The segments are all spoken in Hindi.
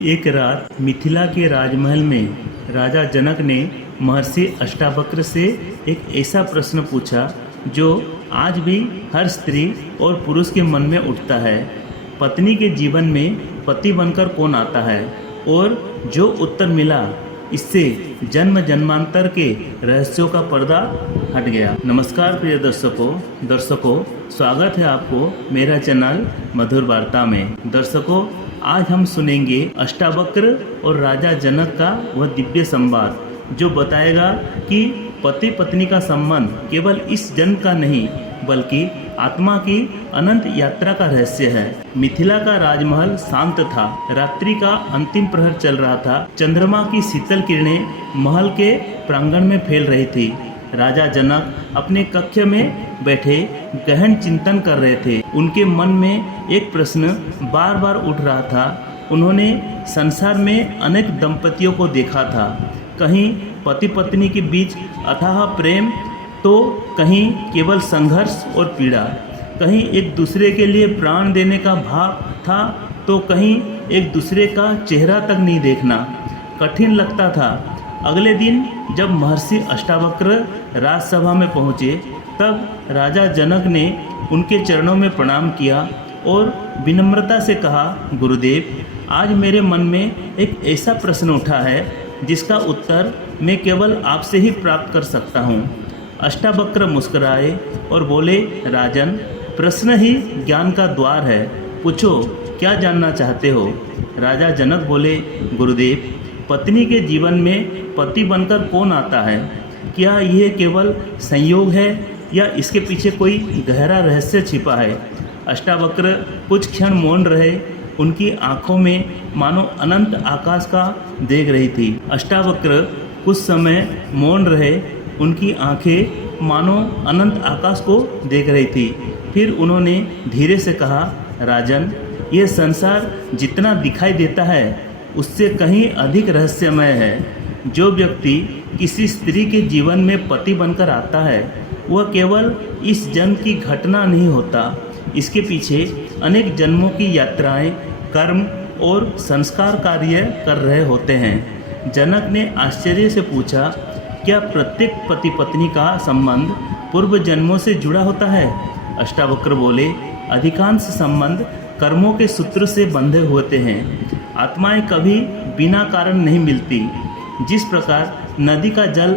एक रात मिथिला के राजमहल में राजा जनक ने महर्षि अष्टावक्र से एक ऐसा प्रश्न पूछा जो आज भी हर स्त्री और पुरुष के मन में उठता है। पत्नी के जीवन में पति बनकर कौन आता है? और जो उत्तर मिला, इससे जन्म जन्मांतर के रहस्यों का पर्दा हट गया। नमस्कार प्रिय दर्शकों, स्वागत है आपको मेरा चैनल मधुर वार्ता में। दर्शकों, आज हम सुनेंगे अष्टावक्र और राजा जनक का वह दिव्य संवाद जो बताएगा कि पति पत्नी का संबंध केवल इस जन्म का नहीं बल्कि आत्मा की अनंत यात्रा का रहस्य है। मिथिला का राजमहल शांत था। रात्रि का अंतिम प्रहर चल रहा था। चंद्रमा की शीतल किरणें महल के प्रांगण में फैल रही थी। राजा जनक अपने कक्ष में बैठे गहन चिंतन कर रहे थे। उनके मन में एक प्रश्न बार बार उठ रहा था। उन्होंने संसार में अनेक दंपतियों को देखा था, कहीं पति पत्नी के बीच अथाह प्रेम, तो कहीं केवल संघर्ष और पीड़ा, कहीं एक दूसरे के लिए प्राण देने का भाव था, तो कहीं एक दूसरे का चेहरा तक नहीं देखना कठिन लगता था। अगले दिन जब महर्षि अष्टावक्र राजसभा में पहुँचे, तब राजा जनक ने उनके चरणों में प्रणाम किया और विनम्रता से कहा, गुरुदेव, आज मेरे मन में एक ऐसा प्रश्न उठा है जिसका उत्तर मैं केवल आपसे ही प्राप्त कर सकता हूँ। अष्टावक्र मुस्कुराए और बोले, राजन, प्रश्न ही ज्ञान का द्वार है, पूछो क्या जानना चाहते हो। राजा जनक बोले, गुरुदेव, पत्नी के जीवन में पति बनकर कौन आता है? क्या यह केवल संयोग है या इसके पीछे कोई गहरा रहस्य छिपा है? अष्टावक्र कुछ क्षण मौन रहे। उनकी आंखों में मानो अनंत आकाश का देख रही थी। अष्टावक्र कुछ समय मौन रहे। उनकी आंखें मानो अनंत आकाश को देख रही थी। फिर उन्होंने धीरे से कहा, राजन, यह संसार जितना दिखाई देता है उससे कहीं अधिक रहस्यमय है। जो व्यक्ति किसी स्त्री के जीवन में पति बनकर आता है, वह केवल इस जन्म की घटना नहीं होता। इसके पीछे अनेक जन्मों की यात्राएं, कर्म और संस्कार कार्य कर रहे होते हैं। जनक ने आश्चर्य से पूछा, क्या प्रत्येक पति पत्नी का संबंध पूर्व जन्मों से जुड़ा होता है? अष्टावक्र बोले, अधिकांश संबंध कर्मों के सूत्र से बंधे होते हैं। आत्माएं कभी बिना कारण नहीं मिलती। जिस प्रकार नदी का जल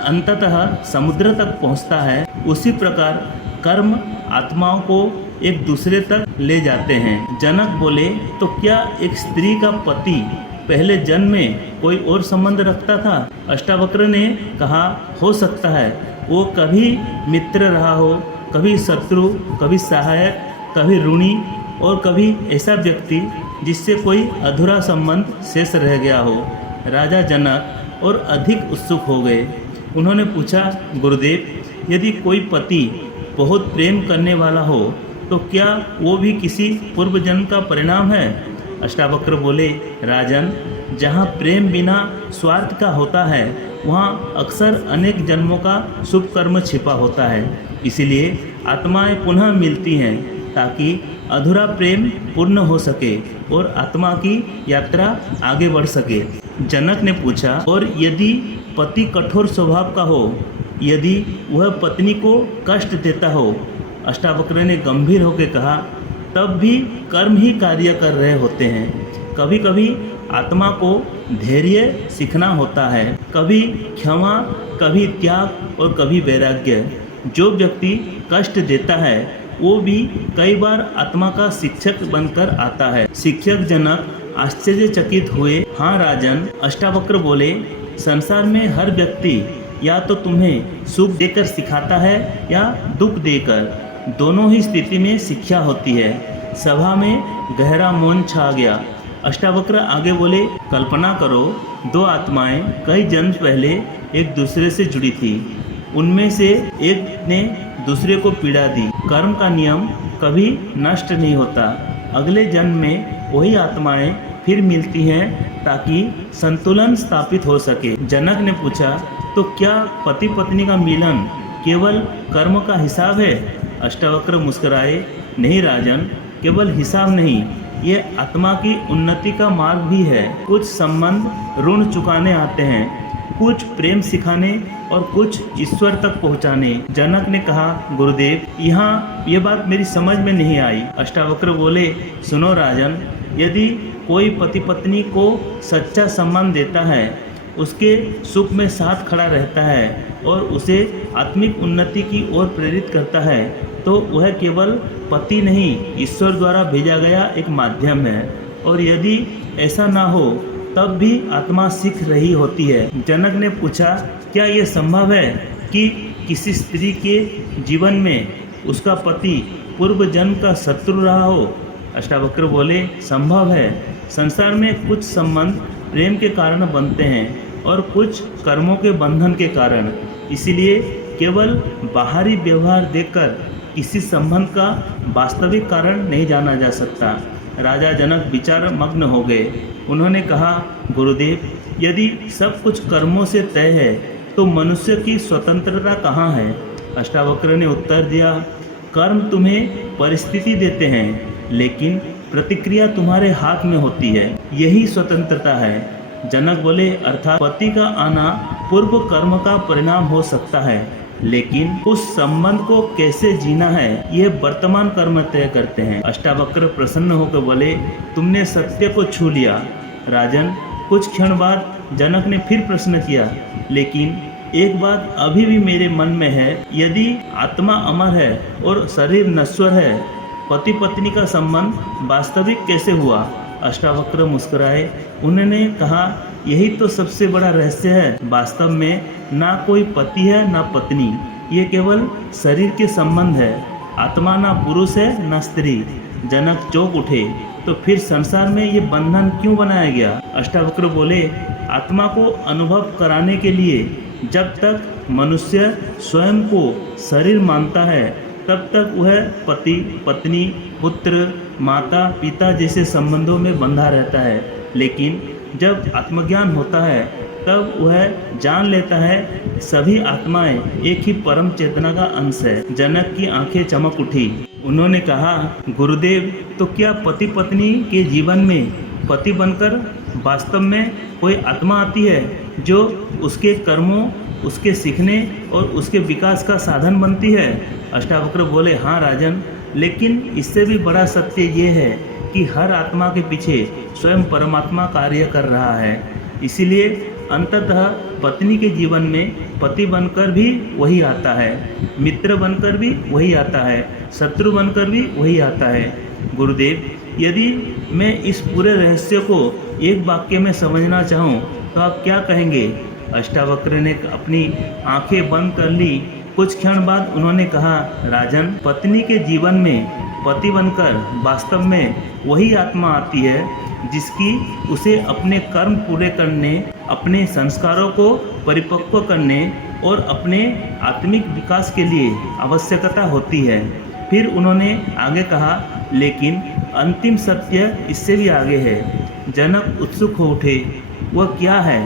अंततः समुद्र तक पहुंचता है, उसी प्रकार कर्म आत्माओं को एक दूसरे तक ले जाते हैं। जनक बोले, तो क्या एक स्त्री का पति पहले जन्म में कोई और संबंध रखता था? अष्टावक्र ने कहा, हो सकता है। वो कभी मित्र रहा हो, कभी शत्रु, कभी सहायक, कभी ऋणी और कभी ऐसा व्यक्ति जिससे कोई अधूरा संबंध शेष रह गया हो। राजा जनक और अधिक उत्सुक हो गए। उन्होंने पूछा, गुरुदेव, यदि कोई पति बहुत प्रेम करने वाला हो तो क्या वो भी किसी पूर्व जन्म का परिणाम है? अष्टावक्र बोले, राजन, जहाँ प्रेम बिना स्वार्थ का होता है, वहाँ अक्सर अनेक जन्मों का शुभ कर्म छिपा होता है। इसीलिए आत्माएं पुनः मिलती हैं ताकि अधूरा प्रेम पूर्ण हो सके और आत्मा की यात्रा आगे बढ़ सके। जनक ने पूछा, और यदि पति कठोर स्वभाव का हो, यदि वह पत्नी को कष्ट देता हो? अष्टावक्र ने गंभीर होकर कहा, तब भी कर्म ही कार्य कर रहे होते हैं। कभी कभी आत्मा को धैर्य सीखना होता है, कभी क्षमा, कभी त्याग और कभी वैराग्य। जो व्यक्ति कष्ट देता है वो भी कई बार आत्मा का शिक्षक बनकर आता है। शिक्षक जनक आश्चर्यचकित हुए। हाँ राजन, अष्टावक्र बोले, संसार में हर व्यक्ति या तो तुम्हें सुख देकर सिखाता है या दुख देकर। दोनों ही स्थिति में शिक्षा होती है। सभा में गहरा मौन छा गया। अष्टावक्र आगे बोले, कल्पना करो, दो आत्माएं कई जन्म पहले एक दूसरे से जुड़ी थी। उनमें से एक ने दूसरे को पीड़ा दी। कर्म का नियम कभी नष्ट नहीं होता। अगले जन्म में वही आत्माएं फिर मिलती हैं ताकि संतुलन स्थापित हो सके। जनक ने पूछा, तो क्या पति पत्नी का मिलन केवल कर्म का हिसाब है? अष्टावक्र मुस्कुराए, नहीं राजन, केवल हिसाब नहीं, ये आत्मा की उन्नति का मार्ग भी है। कुछ संबंध ऋण चुकाने आते हैं, कुछ प्रेम सिखाने और कुछ ईश्वर तक पहुंचाने। जनक ने कहा, गुरुदेव, यहाँ ये बात मेरी समझ में नहीं आई। अष्टावक्र बोले, सुनो राजन, यदि कोई पति पत्नी को सच्चा सम्मान देता है, उसके सुख में साथ खड़ा रहता है और उसे आत्मिक उन्नति की ओर प्रेरित करता है, तो वह केवल पति नहीं, ईश्वर द्वारा भेजा गया एक माध्यम है। और यदि ऐसा ना हो तब भी आत्मा सीख रही होती है। जनक ने पूछा, क्या यह संभव है कि किसी स्त्री के जीवन में उसका पति पूर्व जन्म का शत्रु रहा हो? अष्टावक्र बोले, संभव है। संसार में कुछ संबंध प्रेम के कारण बनते हैं और कुछ कर्मों के बंधन के कारण। इसीलिए केवल बाहरी व्यवहार देखकर किसी संबंध का वास्तविक कारण नहीं जाना जा सकता। राजा जनक विचार मग्न हो गए। उन्होंने कहा, गुरुदेव, यदि सब कुछ कर्मों से तय है तो मनुष्य की स्वतंत्रता कहाँ है? अष्टावक्र ने उत्तर दिया, कर्म तुम्हें परिस्थिति देते हैं, लेकिन प्रतिक्रिया तुम्हारे हाथ में होती है, यही स्वतंत्रता है। जनक बोले, अर्थात पति का आना पूर्व कर्म का परिणाम हो सकता है, लेकिन उस संबंध को कैसे जीना है यह वर्तमान कर्म तय करते हैं। अष्टावक्र प्रसन्न होकर बोले, तुमने सत्य को छू लिया। राजन, कुछ क्षण बाद जनक ने फिर प्रश्न किया, लेकिन एक बात अभी भी मेरे मन में है, यदि आत्मा अमर है और शरीर नश्वर है, पति पत्नी का संबंध वास्तविक कैसे हुआ? अष्टावक्र मुस्कुराए। उन्होंने कहा, यही तो सबसे बड़ा रहस्य है। वास्तव में ना कोई पति है ना पत्नी, ये केवल शरीर के संबंध है। आत्मा ना पुरुष है ना स्त्री। जनक चौंक उठे, तो फिर संसार में ये बंधन क्यों बनाया गया? अष्टावक्र बोले, आत्मा को अनुभव कराने के लिए जब तक मनुष्य स्वयं को शरीर मानता है, तब तक वह पति पत्नी पुत्र माता पिता जैसे संबंधों में बंधा रहता है। लेकिन जब आत्मज्ञान होता है तब वह जान लेता है सभी आत्माएं एक ही परम चेतना का अंश है। जनक की आंखें चमक उठी। उन्होंने कहा, गुरुदेव, तो क्या पति पत्नी के जीवन में पति बनकर वास्तव में कोई आत्मा आती है जो उसके कर्मों, उसके सीखने और उसके विकास का साधन बनती है? अष्टावक्र बोले, हाँ राजन, लेकिन इससे भी बड़ा सत्य ये है कि हर आत्मा के पीछे स्वयं परमात्मा कार्य कर रहा है। इसीलिए अंततः पत्नी के जीवन में पति बनकर भी वही आता है, मित्र बनकर भी वही आता है, शत्रु बनकर भी वही आता है। गुरुदेव, यदि मैं इस पूरे रहस्य को एक वाक्य में समझना चाहूँ तो आप क्या कहेंगे? अष्टावक्र ने अपनी आंखें बंद कर ली। कुछ क्षण बाद उन्होंने कहा, राजन, पत्नी के जीवन में पति बनकर वास्तव में वही आत्मा आती है जिसकी उसे अपने कर्म पूरे करने, अपने संस्कारों को परिपक्व करने और अपने आत्मिक विकास के लिए आवश्यकता होती है। फिर उन्होंने आगे कहा, लेकिन अंतिम सत्य इससे भी आगे है। जनक उत्सुक हो उठे, वह क्या है?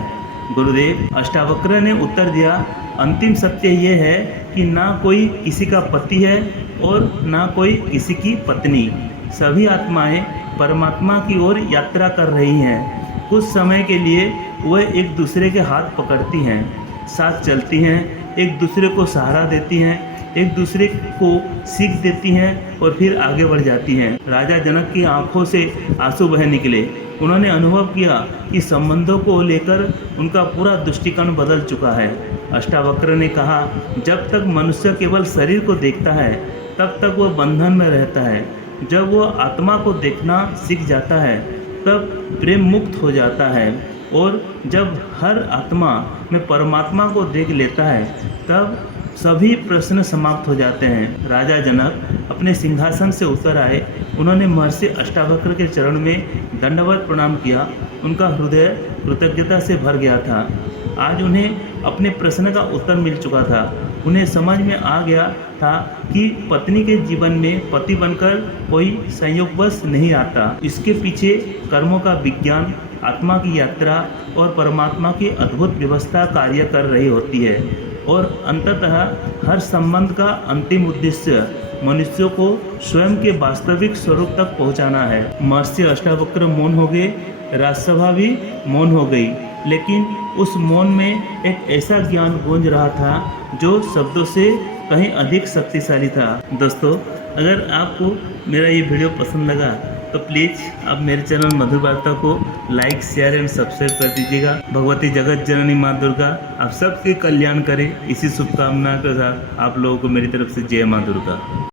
गुरुदेव, अष्टावक्र ने उत्तर दिया, अंतिम सत्य ये है कि ना कोई किसी का पति है और ना कोई किसी की पत्नी। सभी आत्माएं परमात्मा की ओर यात्रा कर रही हैं। कुछ समय के लिए वह एक दूसरे के हाथ पकड़ती हैं, साथ चलती हैं, एक दूसरे को सहारा देती हैं, एक दूसरे को सीख देती हैं और फिर आगे बढ़ जाती हैं। राजा जनक की आंखों से आंसू बह निकले। उन्होंने अनुभव किया कि संबंधों को लेकर उनका पूरा दृष्टिकोण बदल चुका है। अष्टावक्र ने कहा, जब तक मनुष्य केवल शरीर को देखता है तब तक वह बंधन में रहता है। जब वह आत्मा को देखना सीख जाता है तब प्रेम मुक्त हो जाता है, और जब हर आत्मा में परमात्मा को देख लेता है तब सभी प्रश्न समाप्त हो जाते हैं। राजा जनक अपने सिंहासन से उतर आए। उन्होंने महर्षि अष्टावक्र के चरण में दंडवत प्रणाम किया। उनका हृदय कृतज्ञता से भर गया था। आज उन्हें अपने प्रश्न का उत्तर मिल चुका था। उन्हें समझ में आ गया था कि पत्नी के जीवन में पति बनकर कोई संयोगवश नहीं आता। इसके पीछे कर्मों का विज्ञान, आत्मा की यात्रा और परमात्मा की अद्भुत व्यवस्था कार्य कर रही होती है, और अंततः हर संबंध का अंतिम उद्देश्य मनुष्यों को स्वयं के वास्तविक स्वरूप तक पहुंचाना है। महर्षि अष्टावक्र मौन हो गए, राजसभा भी मौन हो गई, लेकिन उस मौन में एक ऐसा ज्ञान गूंज रहा था जो शब्दों से कहीं अधिक शक्तिशाली था। दोस्तों, अगर आपको मेरा ये वीडियो पसंद लगा तो प्लीज़ आप मेरे चैनल मधुर वार्ता को लाइक, शेयर एंड सब्सक्राइब कर दीजिएगा। भगवती जगत जननी माँ दुर्गा आप सबके कल्याण करे, इसी शुभकामना के साथ आप लोगों को मेरी तरफ से जय माँ दुर्गा।